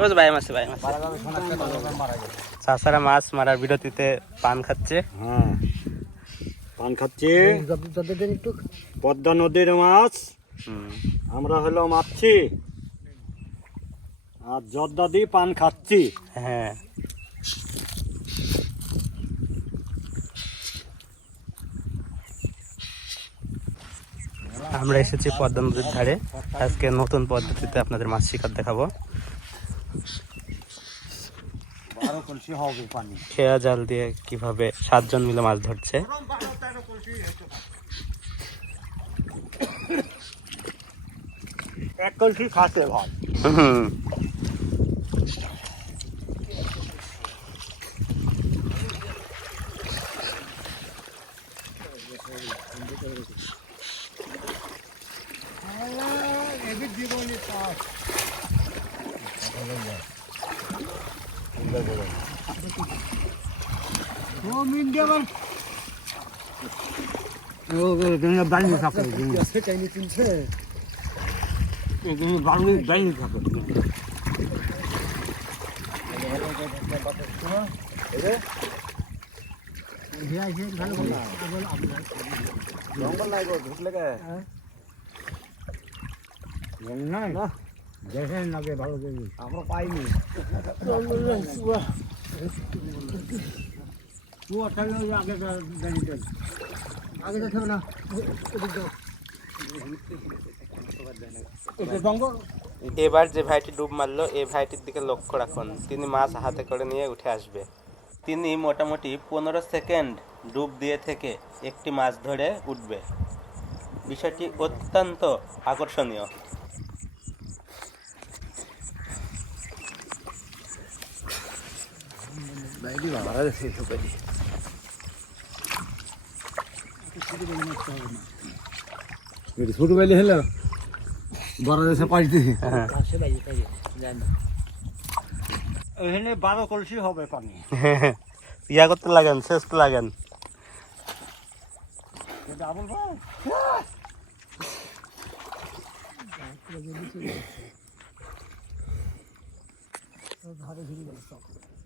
যে ভাই মাছ ভাই মাছ চাষারা মাছ মারার বিরতিতে পান খাচ্ছে। হ্যাঁ। পান খাচ্ছি। পদ্মা নদীর মাছ। আমরা হলো মারছি আর জর্দা দিয়ে পান খাচ্ছি। হ্যাঁ। আমরা এসেছি পদ্মা নদীর ধারে। আজকে নতুন পদ্ধতিতে আপনাদের মাছ শিকার দেখাবো। বারো কলসি হবে পানি। খেয়া জাল দিয়ে কীভাবে সাতজন মিলে মাছ ধরছে? এক কলসি ভাই। বাড়ি থাকে জঙ্গল নাই গো ঢুকলে গে নাই না দেখেন লাগে ভালো করে আমরা পাইনি। আগে আগে না এবার যে ভাইটি ডুব মারলো এই ভাইটির দিকে লক্ষ্য রাখুন। তিনি মাছ হাতে করে নিয়ে উঠে আসবে। তিনি মোটামুটি পনেরো সেকেন্ড ডুব দিয়ে থেকে একটি মাছ ধরে উঠবে। বিষয়টি অত্যন্ত আকর্ষণীয়। ছোট বেলি হলো বড় দেশে পাইতে এখানে বারো কলসি হবে পানি। ইয়া করতে লাগেন শেষতে লাগেন। আবুল ভাই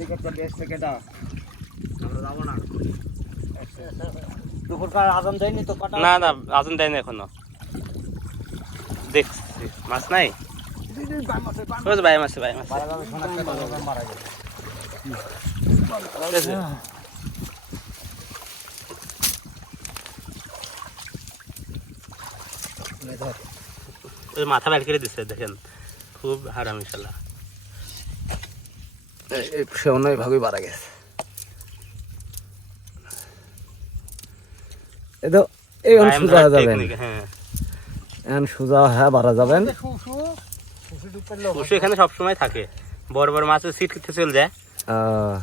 হেলিকপ্টার বেশ থেকে দা আমরা যাব না। দুপুরকার আদান দেয়নি তো কটা? না না আজন দেয়নি এখনও। দেখছি মাছ নাই? ভাই মাছ ভাই মাছ। মারা গেছে। ঠিক আছে? ওই মাথা বের করে দিচ্ছে দেখেন। খুব হারামি শালা। সে অন্য ভাবে মারা গেছে। এই তো এই সোজা যাবেন। হ্যাঁ। এখন সোজা হ্যাঁ বাড়া যাবেন। পশু এখানে সবসময় থাকে। বড় বড় মাছের সিট খেতে চলে যায়। আহ,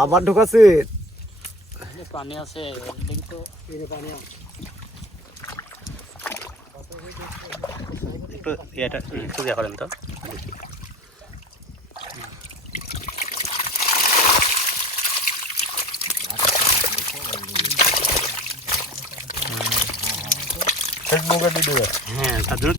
আবার ঢুকাচ্ছে পানি আছে পানি একটু ইয়েটা একটু ইয়ে করেন তো। হ্যাঁ তার জন্য